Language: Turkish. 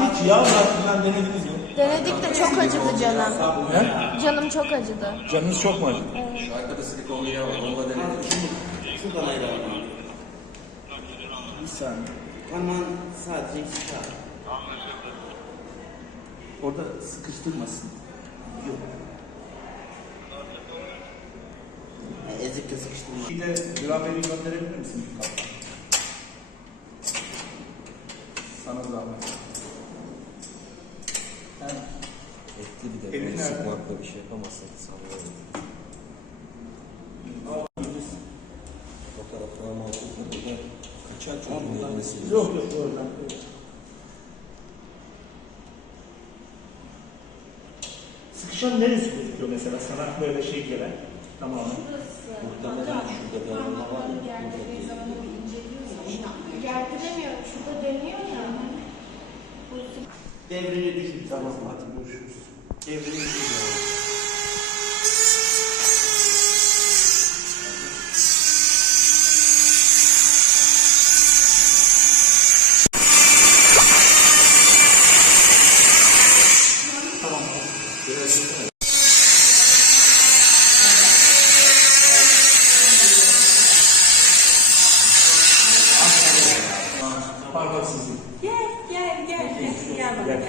Hiç yağ zarfından denediniz mi? Denedik de çok acıdı canım. He? Canım çok acıdı. Canınız çok mu acıdı? Şu arkada silikonlu yer var. Onunla denedim. Şuradan ayrı alalım. Bir saniye. Aman sadece iki tane. Orada sıkıştırmasın. Yok. Yani ezikle sıkıştırma. Bir de grafiği gönderebilir misin? Sana zahmet. He. Etli bir de. Elin Böyle nerede? sıkmakla bir şey yapamazsak sanıyorum. Fotoğraflarım altında burada kaçar çocuğun siliyor. Yok yok oradan. Sıkışan neresi gözüküyor mesela sana böyle şey gelen tamamen? Muhtemelen şurada bir arama var ya. Gerdiremiyorum. Şurada dönüyor. Devrini düşün. Tamam hadi görüşürüz. Devrini düşün. Pardon sizin. Gel, gel, gel. Gel, gel. gel.